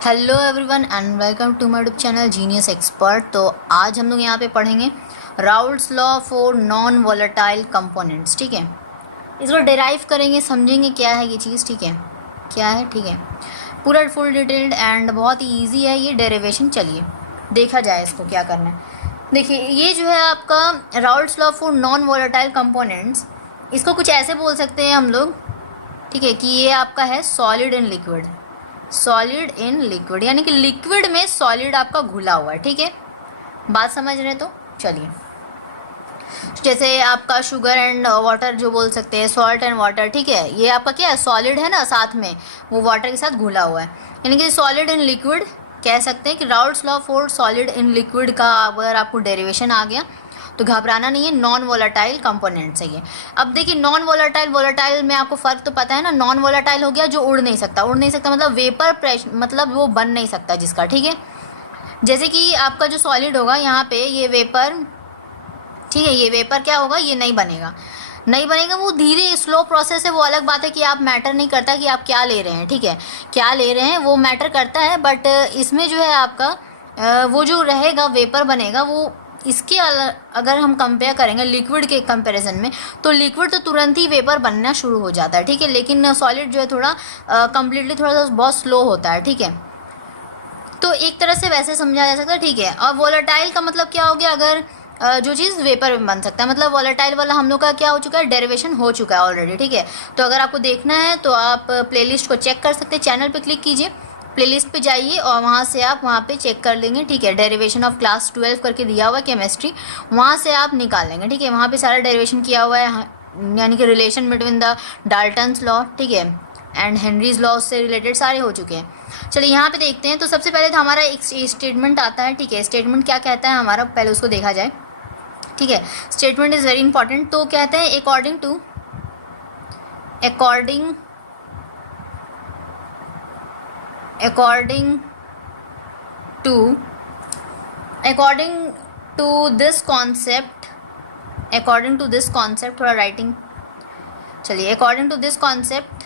Hello everyone and welcome to my YouTube channel genius expert. तो आज हम लोग यहाँ पे पढ़ेंगे Raoult's law for non volatile components. ठीक है, इसको डिराइव करेंगे, समझेंगे क्या है ये चीज़। ठीक है, क्या है, ठीक है, पूरा फुल डिटेल्ड एंड बहुत ही ईजी है ये डेरिवेशन। चलिए देखा जाए इसको क्या करना है। देखिए ये जो है आपका Raoult's law for non volatile components, इसको कुछ ऐसे बोल सकते हैं हम लोग, ठीक है, कि ये आपका है solid in liquid. Solid in liquid यानी कि लिक्विड में सॉलिड आपका घुला हुआ है। ठीक है, बात समझ रहे हैं? तो चलिए, जैसे आपका शुगर एंड वाटर जो बोल सकते हैं, सॉल्ट एंड वाटर। ठीक है, ये आपका क्या है, सॉलिड है ना, साथ में वो वाटर के साथ घुला हुआ है, यानी कि सॉलिड इन लिक्विड कह सकते हैं कि Raoult's law for solid in liquid का अगर आपको डेरिवेशन आ गया तो घबराना नहीं है, नॉन वोलेटाइल कंपोनेंट्स है ये। अब देखिए नॉन वोलेटाइल, वोलेटाइल में आपको फ़र्क तो पता है ना। नॉन वोलेटाइल हो गया जो उड़ नहीं सकता, उड़ नहीं सकता मतलब वेपर प्रेशर, मतलब वो बन नहीं सकता जिसका। ठीक है, जैसे कि आपका जो सॉलिड होगा यहाँ पे ये वेपर, ठीक है, ये वेपर क्या होगा, ये नहीं बनेगा, नहीं बनेगा, वो धीरे स्लो प्रोसेस है। वो अलग बात है कि आप मैटर नहीं करता कि आप क्या ले रहे हैं। ठीक है, क्या ले रहे हैं वो मैटर करता है, बट इसमें जो है आपका वो जो रहेगा वेपर बनेगा, वो इसके अगर हम कंपेयर करेंगे लिक्विड के कंपैरिजन में, तो लिक्विड तो तुरंत ही वेपर बनना शुरू हो जाता है। ठीक है, लेकिन सॉलिड जो है थोड़ा कम्प्लीटली थोड़ा सा बहुत स्लो होता है। ठीक है, तो एक तरह से वैसे समझा जा सकता है। ठीक है, और वोलेटाइल का मतलब क्या हो गया, अगर जो चीज़ वेपर में बन सकता है, मतलब वोलेटाइल वाला हम लोग का क्या हो चुका है, डेरिवेशन हो चुका है ऑलरेडी। ठीक है, तो अगर आपको देखना है तो आप प्लेलिस्ट को चेक कर सकते हैं, चैनल पे क्लिक कीजिए, प्लेलिस्ट पे जाइए और वहाँ से आप वहाँ पे चेक कर लेंगे। ठीक है, डेरिवेशन ऑफ क्लास 12 करके दिया हुआ है केमिस्ट्री, वहाँ से आप निकाल लेंगे। ठीक है, वहाँ पे सारा डेरिवेशन किया हुआ है, यानी कि relation between the Dalton's law, ठीक है, एंड हेनरीज लॉ से रिलेटेड सारे हो चुके हैं। चलिए यहाँ पे देखते हैं। तो सबसे पहले तो हमारा एक स्टेटमेंट आता है। ठीक है, स्टेटमेंट क्या कहता है हमारा, पहले उसको देखा जाए। ठीक है, स्टेटमेंट इज़ वेरी इंपॉर्टेंट। तो कहते हैं अकॉर्डिंग टू दिस कॉन्सेप्ट थोड़ा राइटिंग। चलिए, अकॉर्डिंग टू दिस कॉन्सेप्ट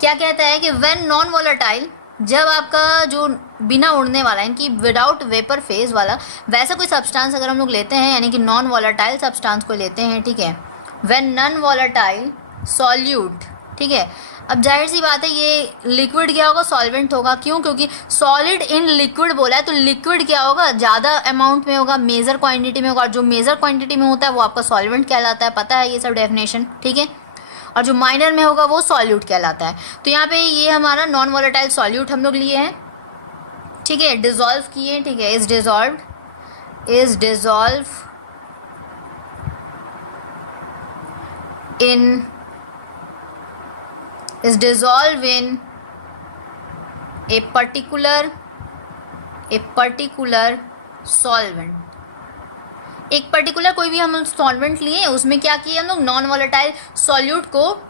क्या कहता है कि व्हेन नॉन वोलेटाइल, जब आपका जो बिना उड़ने वाला है कि विदाउट वेपर फेज वाला वैसा कोई सब्सटेंस अगर हम लोग लेते हैं, यानी कि नॉन वोलेटाइल सब्सटेंस को लेते हैं। ठीक है, व्हेन नॉन वोलेटाइल सॉल्यूट। ठीक है, अब जाहिर सी बात है ये लिक्विड क्या होगा, सॉल्वेंट होगा। क्यों? क्योंकि सॉलिड इन लिक्विड बोला है, तो लिक्विड क्या होगा, ज़्यादा अमाउंट में होगा, मेजर क्वांटिटी में होगा, और जो मेजर क्वांटिटी में होता है वो आपका सॉल्वेंट कहलाता है, पता है ये सब डेफिनेशन। ठीक है, और जो माइनर में होगा वो सॉल्यूट कहलाता है। तो यहाँ पे ये हमारा नॉन वोलेटाइल सॉल्यूट हम लोग लिए हैं। ठीक है, डिजॉल्व किए। ठीक है, is dissolve in a particular solvent। एक पर्टिकुलर कोई भी हम सॉल्वेंट लिए, उसमें क्या किया हम लोग, नॉन वोलेटाइल सॉल्यूट को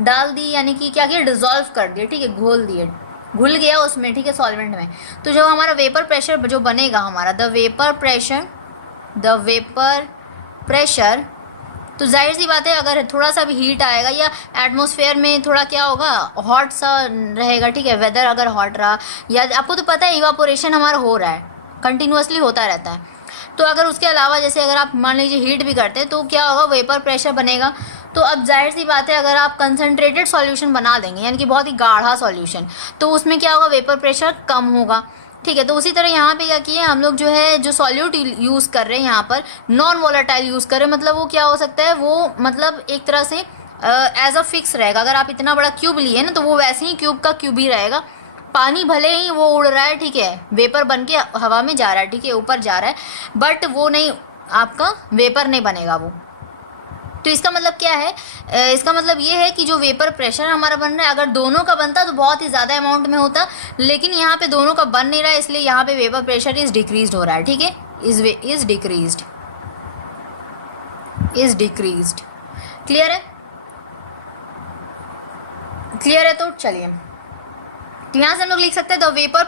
डाल दी, यानी कि क्या किया, डिजॉल्व कर दिया। ठीक है, घोल दिए, घुल गया उसमें। ठीक है, सॉल्वेंट में। तो जो हमारा वेपर प्रेशर जो बनेगा हमारा, द वेपर प्रेशर, तो जाहिर सी बात है अगर थोड़ा सा भी हीट आएगा या एटमॉस्फेयर में थोड़ा क्या होगा, हॉट सा रहेगा। ठीक है, वेदर अगर हॉट रहा, या आपको तो पता है इवापोरेशन हमारा हो रहा है, कंटिन्यूसली होता रहता है, तो अगर उसके अलावा जैसे अगर आप मान लीजिए हीट भी करते हैं तो क्या होगा, वेपर प्रेशर बनेगा। तो अब जाहिर सी बात है अगर आप कंसनट्रेटेड सॉल्यूशन बना देंगे, यानी कि बहुत ही गाढ़ा सॉल्यूशन, तो उसमें क्या होगा, वेपर प्रेशर कम होगा। ठीक है, तो उसी तरह यहाँ पे क्या किए हम लोग, जो है जो सॉल्यूट यूज़ कर रहे हैं यहाँ पर, नॉन वोलेटाइल यूज़ कर रहे हैं, मतलब वो क्या हो सकता है, वो मतलब एक तरह से एज अ फिक्स रहेगा। अगर आप इतना बड़ा क्यूब लिए ना तो वो वैसे ही क्यूब का क्यूब ही रहेगा। पानी भले ही वो उड़ रहा है, ठीक है, वेपर बन के हवा में जा रहा है, ठीक है, ऊपर जा रहा है, बट वो नहीं, आपका वेपर नहीं बनेगा वो। तो इसका मतलब क्या है, इसका मतलब ये है कि जो वेपर प्रेशर हमारा बन रहा है, अगर दोनों का बनता तो बहुत ही ज़्यादा अमाउंट में होता, लेकिन यहाँ पे दोनों का बन नहीं रहा है, इसलिए यहाँ पे वेपर प्रेशर इज डिक्रीज्ड हो रहा है। ठीक है, इज डिक्रीज्ड। क्लियर है? क्लियर है? तो चलिए, तो यहाँ से हम लोग लिख सकते हैं the vapour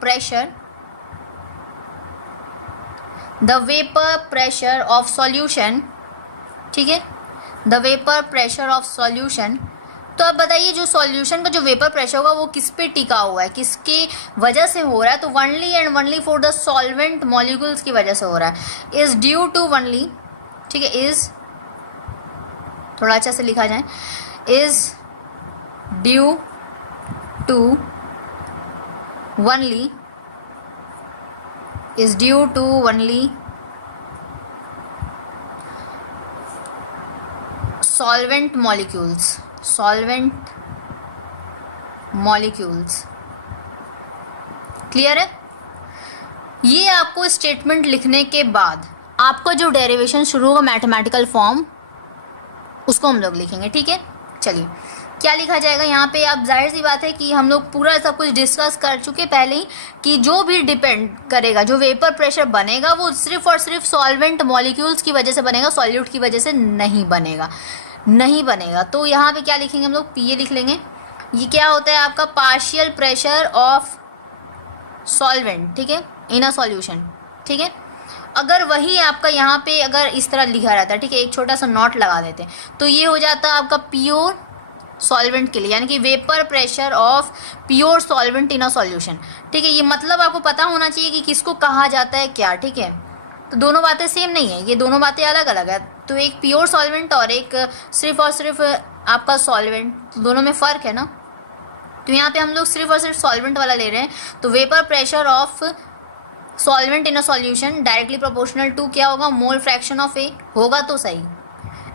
pressure the vapour pressure of solution, ठीक है, the vapour pressure of solution. तो अब बताइए जो सॉल्यूशन का जो वेपर प्रेशर होगा वो किस पे टिका हुआ है, किसकी वजह से हो रहा है, तो only and only for the solvent molecules की वजह से हो रहा है। इज ड्यू टू वनली, ठीक है, इज थोड़ा अच्छा से लिखा जाए, is due to only, is due to only solvent molecules, solvent molecules. Clear है? ये आपको स्टेटमेंट लिखने के बाद आपका जो डेरिवेशन शुरू होगा मैथमेटिकल फॉर्म, उसको हम लोग लिखेंगे, ठीक है। चलिए क्या लिखा जाएगा यहाँ पे, आप जाहिर सी बात है कि हम लोग पूरा सब कुछ डिस्कस कर चुके पहले ही कि जो भी डिपेंड करेगा, जो वेपर प्रेशर बनेगा वो सिर्फ और सिर्फ सॉल्वेंट मॉलिक्यूल्स की वजह से बनेगा, सॉल्यूट की वजह से नहीं बनेगा, नहीं बनेगा। तो यहाँ पे क्या लिखेंगे हम लोग, पीए लिख लेंगे। ये क्या होता है आपका, पार्शियल प्रेशर ऑफ सॉल्वेंट, ठीक है, इन अ सॉल्यूशन, ठीक है। अगर वही आपका यहाँ पे अगर इस तरह लिखा रहता है, ठीक है, एक छोटा सा नोट लगा देते हैं, तो ये हो जाता है आपका प्योर सॉल्वेंट के लिए, यानी कि vapour pressure of pure solvent in a solution, ठीक है। ये मतलब आपको पता होना चाहिए कि किसको कहा जाता है क्या, ठीक है। तो दोनों बातें सेम नहीं है, ये दोनों बातें अलग अलग है। तो एक प्योर सॉल्वेंट और एक सिर्फ और सिर्फ आपका सॉल्वेंट, तो दोनों में फ़र्क है ना। तो यहाँ पे हम लोग सिर्फ और सिर्फ सॉल्वेंट वाला ले रहे हैं, तो vapour pressure of solvent in a solution directly proportional to क्या होगा, मोल फ्रैक्शन ऑफ ए, होगा तो सही।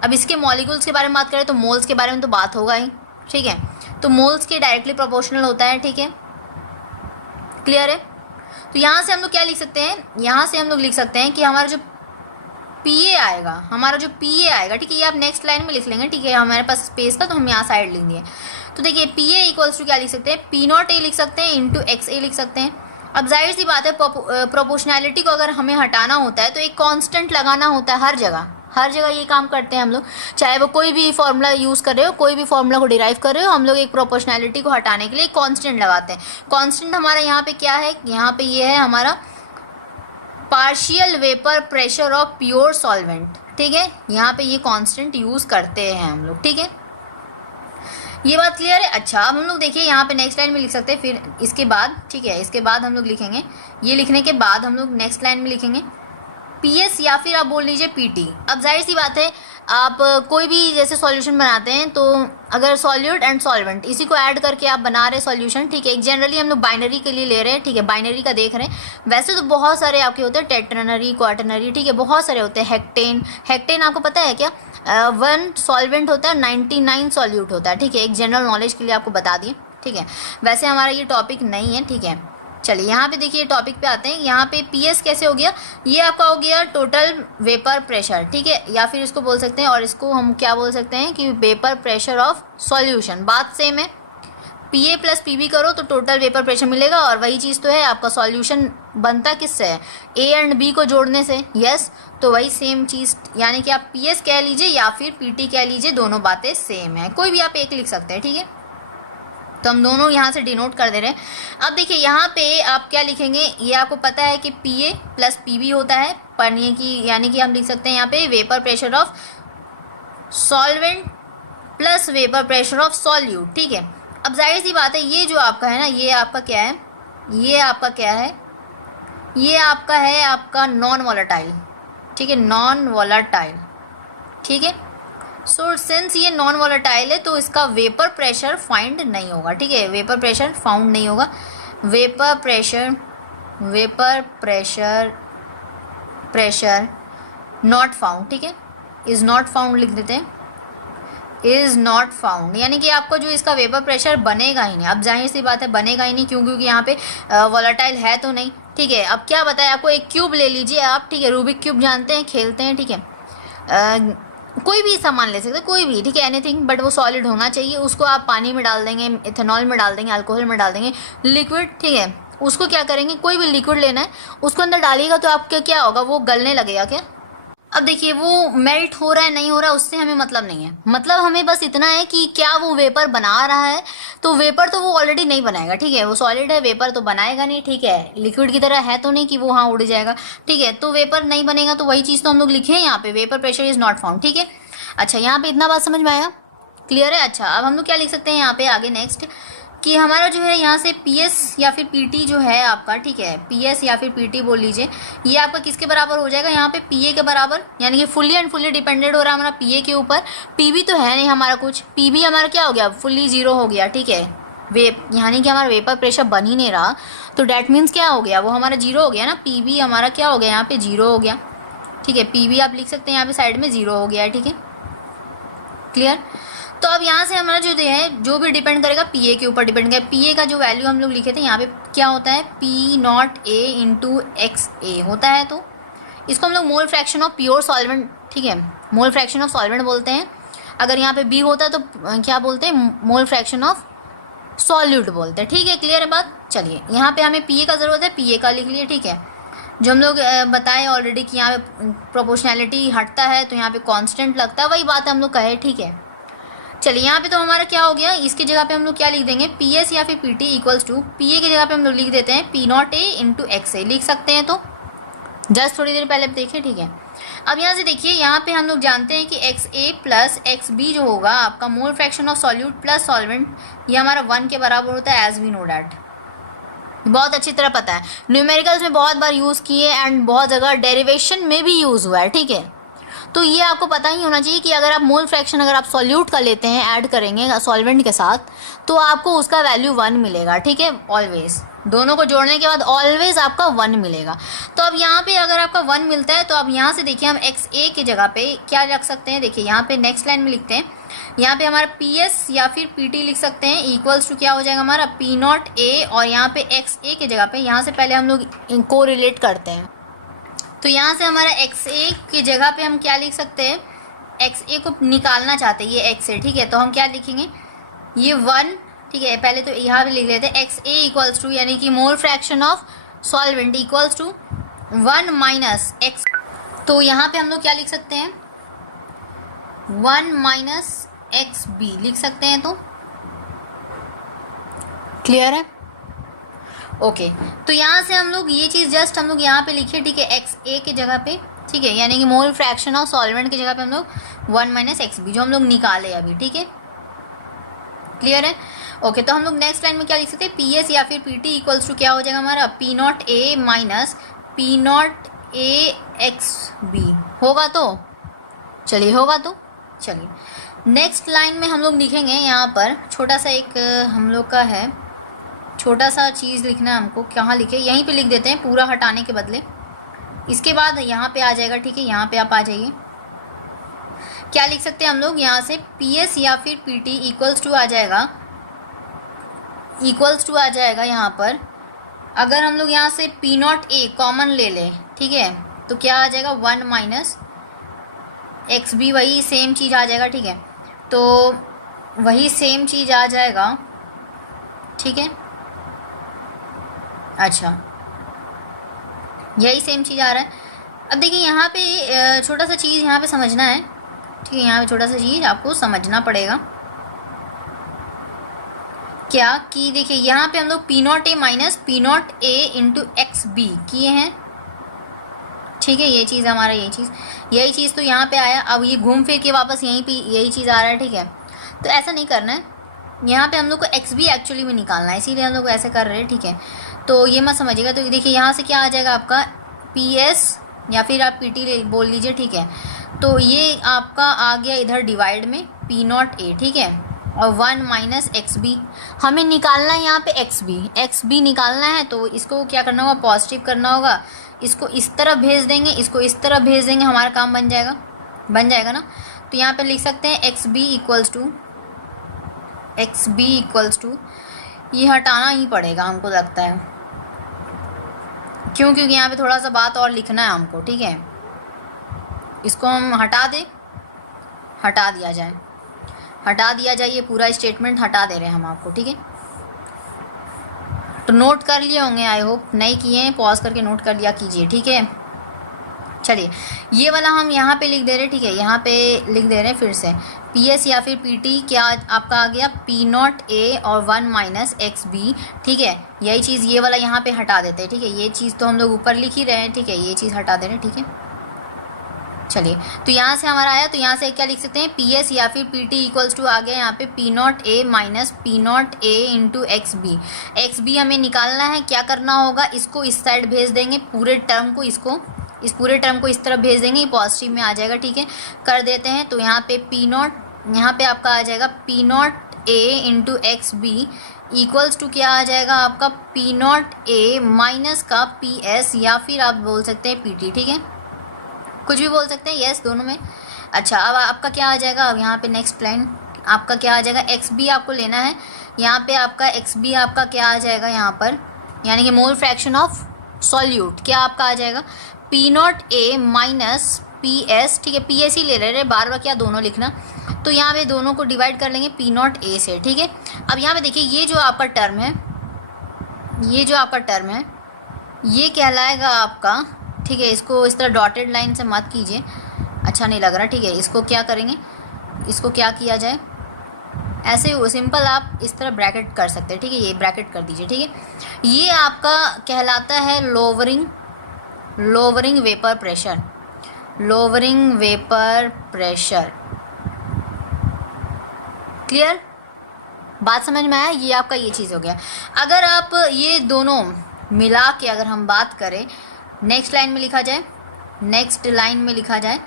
अब इसके मॉलिक्यूल्स के बारे में बात करें तो मोल्स के बारे में तो बात होगा ही, ठीक है। तो मोल्स के डायरेक्टली प्रोपोर्शनल होता है, ठीक है, क्लियर है। तो यहाँ से हम लोग क्या लिख सकते हैं, यहाँ से हम लोग लिख सकते हैं कि हमारा जो पीए आएगा, हमारा जो पीए आएगा, ठीक है, ये आप नेक्स्ट लाइन में लिख लेंगे, ठीक है, हमारे पास स्पेस था तो हम यहाँ साइड लिख दिए। तो देखिए पीए इक्वल्स टू क्या लिख सकते हैं, पी नॉट ए लिख सकते हैं इंटू एक्स ए लिख सकते हैं। अब जाहिर सी बात है प्रोपोर्शनैलिटी को अगर हमें हटाना होता है तो एक कांस्टेंट लगाना होता है, हर जगह, हर जगह ये काम करते हैं हम लोग, चाहे वो कोई भी फॉर्मूला यूज़ कर रहे हो, कोई भी फॉर्मूला को डिराइव कर रहे हो, हम लोग एक प्रोपोर्शनैलिटी को हटाने के लिए कांस्टेंट लगाते हैं। कांस्टेंट हमारा यहाँ पे क्या है, यहाँ पे ये है हमारा partial vapour pressure of pure solvent, ठीक है, यहाँ पे ये कांस्टेंट यूज़ करते हैं हम लोग, ठीक है, ये बात क्लियर है। अच्छा अब हम लोग देखिए यहाँ पे नेक्स्ट लाइन में लिख सकते हैं, फिर इसके बाद, ठीक है, इसके बाद हम लोग लिखेंगे, ये लिखने के बाद हम लोग नेक्स्ट लाइन में लिखेंगे पीएस या फिर आप बोल लीजिए पीटी। अब जाहिर सी बात है आप कोई भी जैसे सॉल्यूशन बनाते हैं तो अगर सॉल्यूट एंड सॉल्वेंट इसी को ऐड करके आप बना रहे सॉल्यूशन, ठीक है, एक जनरली हम लोग बाइनरी के लिए ले रहे हैं, ठीक है, बाइनरी का देख रहे हैं। वैसे तो बहुत सारे आपके होते हैं, टेट्रानरी, क्वाटरनरी, ठीक है, बहुत सारे होते हैं। हेक्टेन, हेक्टेन आपको पता है क्या, 1 सॉल्वेंट होता है, 99 सॉल्यूट होता है, ठीक है, एक जनरल नॉलेज के लिए आपको बता दिए, ठीक है। वैसे हमारा ये टॉपिक नहीं है, ठीक है। चलिए यहाँ पे देखिए टॉपिक पे आते हैं, यहाँ पे पीएस कैसे हो गया, ये आपका हो गया टोटल वेपर प्रेशर, ठीक है, या फिर इसको बोल सकते हैं, और इसको हम क्या बोल सकते हैं कि वेपर प्रेशर ऑफ सॉल्यूशन, बात सेम है। पीए प्लस पीबी करो तो टोटल वेपर प्रेशर मिलेगा, और वही चीज़ तो है आपका सॉल्यूशन बनता किससे है, ए एंड बी को जोड़ने से, यस, तो वही सेम चीज़, यानी कि आप पीएस कह लीजिए या फिर पीटी कह लीजिए, दोनों बातें सेम है, कोई भी आप एक लिख सकते हैं, ठीक है। तो हम दोनों यहाँ से डिनोट कर दे रहे हैं। अब देखिए यहाँ पे आप क्या लिखेंगे, ये आपको पता है कि पीए प्लस पीबी होता है, पढ़ने की, यानी कि हम लिख सकते हैं यहाँ पे vapour pressure of solvent plus vapour pressure of solute, ठीक है। अब जाहिर सी बात है ये जो आपका है ना, ये आपका क्या है, ये आपका क्या है, ये आपका है आपका नॉन वॉलेटाइल, ठीक है, नॉन वॉलेटाइल, ठीक है। सो सिंस ये नॉन वॉलेटाइल है तो इसका वेपर प्रेशर फाइंड नहीं होगा, ठीक है, वेपर प्रेशर फाउंड नहीं होगा, वेपर प्रेशर नॉट फाउंड, ठीक है, इज़ नॉट फाउंड लिख देते हैं, इज़ नॉट फाउंड, यानी कि आपको जो इसका वेपर प्रेशर बनेगा ही नहीं। अब जाहिर सी बात है बनेगा ही नहीं, क्यों, क्योंकि यहाँ पे वॉलेटाइल है तो नहीं, ठीक है। अब क्या बताया आपको, एक क्यूब ले लीजिए आप, ठीक है, रूबिक क्यूब जानते हैं, खेलते हैं, ठीक है, कोई भी सामान ले सकते हैं, कोई भी, ठीक है, एनीथिंग, बट वो सॉलिड होना चाहिए। उसको आप पानी में डाल देंगे, इथेनॉल में डाल देंगे, अल्कोहल में डाल देंगे, लिक्विड, ठीक है, उसको क्या करेंगे, कोई भी लिक्विड लेना है, उसको अंदर डालिएगा तो आपका क्या होगा, वो गलने लगेगा क्या, अब देखिए वो मेल्ट हो रहा है नहीं हो रहा है उससे हमें मतलब नहीं है, मतलब हमें बस इतना है कि क्या वो वेपर बना रहा है। तो वेपर तो वो ऑलरेडी नहीं बनाएगा, ठीक है, वो सॉलिड है, वेपर तो बनाएगा नहीं, ठीक है, लिक्विड की तरह है तो नहीं कि वो हाँ उड़ जाएगा, ठीक है, तो वेपर नहीं बनेगा, तो वही चीज़ तो हम लोग लिखे हैं यहाँ पे, vapour pressure is not found, ठीक है। अच्छा यहाँ पे इतना बात समझ में आया, क्लियर है। अच्छा अब हम लोग क्या लिख सकते हैं यहाँ पे आगे नेक्स्ट, कि हमारा जो है यहाँ से पी एस या फिर पी टी जो है आपका, ठीक है, पी एस या फिर पी टी बोल लीजिए, ये आपका किसके बराबर हो जाएगा, यहाँ पे पी ए के बराबर, यानी कि फुल्ली एंड फुल्ली डिपेंडेंट हो रहा है हमारा पी ए के ऊपर। पी बी तो है नहीं हमारा कुछ, पी बी हमारा क्या हो गया, फुल्ली जीरो हो गया, ठीक है, यानी कि हमारा वेपर प्रेशर बन ही नहीं रहा, तो डैट मीन्स क्या हो गया, वो हमारा जीरो हो गया ना, पी बी हमारा क्या हो गया यहाँ पे, जीरो हो गया, ठीक है, पी बी आप लिख सकते हैं यहाँ पे साइड में जीरो हो गया है, ठीक है, क्लियर। तो अब यहाँ से हमारा जो है जो भी डिपेंड करेगा पी ए के ऊपर डिपेंड करेगा, पी ए का जो वैल्यू हम लोग लिखे थे यहाँ पे क्या होता है, P not A into X A होता है, तो इसको हम लोग mole fraction of pure solvent, ठीक है, मोल फ्रैक्शन ऑफ सॉल्वेंट बोलते हैं। अगर यहाँ पे बी होता है तो क्या बोलते हैं, मोल फ्रैक्शन ऑफ सॉल्यूट बोलते हैं, ठीक है, क्लियर है बात। चलिए यहाँ पे हमें पी ए का ज़रूरत है, पी ए का लिख लिए, ठीक है, जो हम लोग बताए ऑलरेडी कि यहाँ पे प्रोपोर्शनैलिटी हटता है तो यहाँ पे कांस्टेंट लगता है, वही बात हम लोग कहे, ठीक है। चलिए यहाँ पे तो हमारा क्या हो गया, इसकी जगह पे हम लोग क्या लिख देंगे, पी एस या फिर P T equals to, P A की जगह पे हम लोग लिख देते हैं P not A into X A, लिख सकते हैं, तो जस्ट थोड़ी देर पहले देखें, ठीक है। अब यहाँ से देखिए यहाँ पे हम लोग जानते हैं कि एक्स ए प्लस एक्स बी जो होगा आपका मोल fraction of solute plus solvent, ये हमारा 1 के बराबर होता है, एज वी नो डैट, बहुत अच्छी तरह पता है, न्यूमेरिकल्स में बहुत बार यूज़ किए एंड बहुत जगह डेरिवेशन में भी यूज़ हुआ है, ठीक है। तो ये आपको पता ही होना चाहिए कि अगर आप मोल फ्रैक्शन अगर आप सॉल्यूट का लेते हैं, ऐड करेंगे सॉल्वेंट के साथ, तो आपको उसका वैल्यू 1 मिलेगा, ठीक है, ऑलवेज, दोनों को जोड़ने के बाद ऑलवेज आपका 1 मिलेगा। तो अब यहाँ पे अगर आपका 1 मिलता है तो अब यहाँ से देखिए हम एक्स ए की जगह पे क्या रख सकते हैं, देखिए यहाँ पे नेक्स्ट लाइन में लिखते हैं, यहाँ पे हमारा पी एस या फिर पी टी लिख सकते हैं, इक्वल्स टू क्या हो जाएगा हमारा पी नॉट ए, और यहाँ पे एक्स ए की जगह पे यहाँ से पहले हम लोग इनको रिलेट करते हैं, तो यहाँ से हमारा एक्स ए की जगह पे हम क्या लिख सकते हैं, एक्स ए को निकालना चाहते हैं, ये एक्स ए, ठीक है, तो हम क्या लिखेंगे, ये 1, ठीक है, पहले तो यहाँ पे लिख लेते हैं एक्स ए इक्वल्स टू, यानी कि mole fraction of solvent equals to 1 minus X, तो यहाँ पे हम लोग क्या लिख सकते हैं, 1 माइनस एक्स बी लिख सकते हैं, तो क्लियर है, ओके। तो यहाँ से हम लोग ये चीज़ जस्ट हम लोग यहाँ पे लिखे, ठीक है, एक्स ए की जगह पे, ठीक है, यानी कि मोल फ्रैक्शन ऑफ सॉल्वेंट की जगह पे हम लोग 1 माइनस एक्स बी जो हम लोग निकाले अभी, ठीक है, क्लियर है, ओके। तो हम लोग नेक्स्ट लाइन में क्या लिख सकते हैं, पी एस या फिर पी टी इक्वल्स टू क्या हो जाएगा हमारा, P not A minus P not A X B होगा, तो चलिए होगा, तो चलिए नेक्स्ट लाइन में हम लोग लिखेंगे, यहाँ पर छोटा सा एक हम लोग का है, छोटा सा चीज़ लिखना है हमको, कहाँ लिखे, यहीं पे लिख देते हैं पूरा हटाने के बदले, इसके बाद यहाँ पे आ जाएगा, ठीक है, यहाँ पे आप आ जाइए, क्या लिख सकते हैं हम लोग यहाँ से, पी एस या फिर पी टी इक्वल्स टू आ जाएगा, इक्वल्स टू आ जाएगा यहाँ पर, अगर हम लोग यहाँ से पी नॉट ए कॉमन ले लें, ठीक है, तो क्या आ जाएगा 1 माइनस एक्स बी, वही सेम चीज़ आ जाएगा, ठीक है, तो वही सेम चीज़ आ जाएगा, ठीक है, अच्छा यही सेम चीज़ आ रहा है। अब देखिए यहाँ पे छोटा सा चीज़ यहाँ पे समझना है, ठीक है, यहाँ पे छोटा सा चीज़ आपको समझना पड़ेगा, क्या कि देखिए यहाँ पे हम लोग P not A minus P not A into X B किए हैं, ठीक है, ये चीज़ हमारा यही चीज़ तो यहाँ पे आया, अब ये घूम फिर के वापस यहीं पे यही चीज़ आ रहा है, ठीक है, तो ऐसा नहीं करना है, यहाँ पे हम लोग को एक्स बी एक्चुअली में निकालना है, इसीलिए हम लोग ऐसे कर रहे हैं, ठीक है, तो ये मत समझिएगा। तो देखिए यहाँ से क्या आ जाएगा आपका पी एस या फिर आप पी टी बोल लीजिए, ठीक है, तो ये आपका आ गया इधर डिवाइड में पी नॉट ए, ठीक है, और 1 माइनस एक्स बी, हमें निकालना है यहाँ पे एक्स बी निकालना है, तो इसको क्या करना होगा, पॉजिटिव करना होगा, इसको इस तरफ भेज देंगे, इसको इस तरफ भेज देंगे, हमारा काम बन जाएगा ना। तो यहाँ पे लिख सकते हैं एक्स बी इक्वल्स टू, ये हटाना ही पड़ेगा हमको लगता है, क्योंकि यहाँ पे थोड़ा सा बात और लिखना है हमको, ठीक है, इसको हम हटा दिया जाए, ये पूरा स्टेटमेंट हटा दे रहे हैं हम आपको, ठीक है, तो नोट कर लिए होंगे, आई होप नहीं किए हैं, पॉज करके नोट कर लिया कीजिए, ठीक है, चलिए ये वाला हम यहाँ पे लिख दे रहे हैं, ठीक है, यहाँ पे लिख दे रहे हैं फिर से पी एस या फिर पी टी क्या आपका आ गया पी नॉट ए और 1 माइनस एक्स बी, ठीक है। यही चीज़ ये वाला यहाँ पे हटा देते हैं, ठीक है, ये चीज़ तो हम लोग ऊपर लिख ही रहे हैं, ठीक है, ये चीज़ हटा दे रहे हैं, ठीक है। चलिए तो यहाँ से हमारा आया, तो यहाँ से क्या लिख सकते हैं पी एस या फिर पी टी इक्वल्स टू आ गया यहाँ पे P not A minus P not A into X B. X B हमें निकालना है, क्या करना होगा, इसको इस साइड भेज देंगे, पूरे टर्म को इस पूरे टर्म को इस तरफ भेज देंगे, पॉजिटिव में आ जाएगा, ठीक है, कर देते हैं। तो यहाँ पे पी नॉट, यहाँ पे आपका आ जाएगा P not A into X B equals to क्या आ जाएगा आपका पी नॉट ए माइनस का पी एस या फिर आप बोल सकते हैं पी टी, ठीक है, कुछ भी बोल सकते हैं, यस दोनों में। अच्छा अब आपका क्या आ जाएगा, अब यहाँ पे नेक्स्ट लाइन आपका क्या आ जाएगा, एक्स बी आपको लेना है, यहाँ पे आपका एक्स बी आपका क्या आ जाएगा यहाँ पर, यानी कि मोल फ्रैक्शन ऑफ सॉल्यूट क्या आपका आ जाएगा P not A minus P S, ठीक है, पी एस ही ले रहे बार बार क्या दोनों लिखना, तो यहाँ पे दोनों को डिवाइड कर लेंगे पी नॉट ए से, ठीक है। अब यहाँ पे देखिए ये जो आपका टर्म है, ये जो आपका टर्म है ये कहलाएगा आपका, ठीक है, इसको इस तरह डॉटेड लाइन से मत कीजिए, अच्छा नहीं लग रहा, ठीक है, इसको क्या करेंगे, इसको क्या किया जाए, ऐसे सिंपल आप इस तरह ब्रैकेट कर सकते हैं, ठीक है, ये ब्रैकेट कर दीजिए, ठीक है। ये आपका कहलाता है lowering vapour pressure, lowering vapour pressure. Clear, बात समझ में आया, ये आपका ये चीज़ हो गया। अगर आप ये दोनों मिला के अगर हम बात करें नेक्स्ट लाइन में लिखा जाए, नेक्स्ट लाइन में लिखा जाए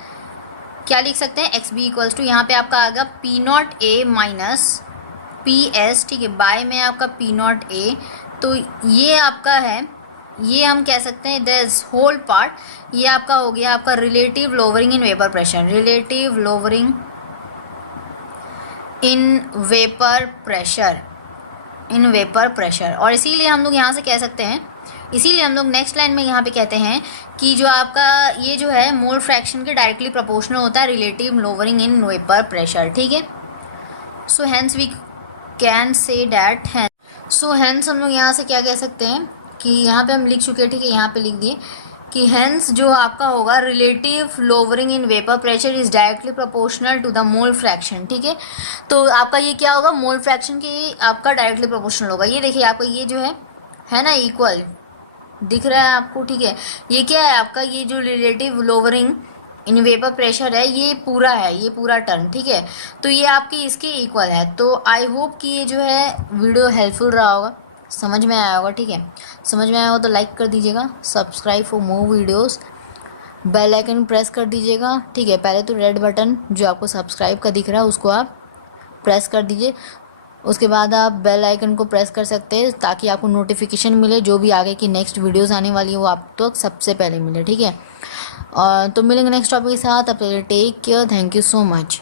क्या लिख सकते हैं, एक्स बी इक्वल्स टू यहाँ पे आपका आएगा P not A minus P S, ठीक है, बाय में आपका पी नॉट ए, तो ये आपका है, ये हम कह सकते हैं दिस होल पार्ट ये आपका हो गया आपका relative lowering in vapour pressure, relative lowering in vapour pressure, in vapour pressure. और इसीलिए हम लोग यहाँ से कह सकते हैं, इसीलिए हम लोग नेक्स्ट लाइन में यहाँ पे कहते हैं कि जो आपका ये जो है मोल फ्रैक्शन के डायरेक्टली प्रोपोर्शनल होता है relative lowering in vapour pressure, ठीक है। So hence we can say that है, सो हेंस हम लोग यहाँ से क्या कह सकते हैं कि यहाँ पे हम लिख चुके हैं, ठीक है, यहाँ पे लिख दिए कि हेंस जो आपका होगा relative lowering in vapour pressure is directly proportional to the mole fraction, ठीक है। तो आपका ये क्या होगा, मोल फ्रैक्शन की आपका डायरेक्टली प्रोपोर्शनल होगा। ये देखिए आपका ये जो है ना इक्वल दिख रहा है आपको, ठीक है, ये क्या है आपका, ये जो relative lowering in vapour pressure है ये पूरा है, ये पूरा टर्म, ठीक है, तो ये आपकी इसके इक्वल है। तो आई होप कि ये जो है वीडियो हेल्पफुल रहा होगा, समझ में आया होगा, ठीक है, समझ में आया हो तो लाइक कर दीजिएगा, subscribe for more videos, bell icon press कर दीजिएगा, ठीक है। पहले तो रेड बटन जो आपको सब्सक्राइब का दिख रहा है उसको आप प्रेस कर दीजिए, उसके बाद आप बेल आइकन को प्रेस कर सकते हैं ताकि आपको नोटिफिकेशन मिले, जो भी आगे की नेक्स्ट वीडियोस आने वाली है वो आप तक सबसे पहले मिले, ठीक है। तो मिलेंगे नेक्स्ट टॉपिक के साथ, अब take care, thank you so much.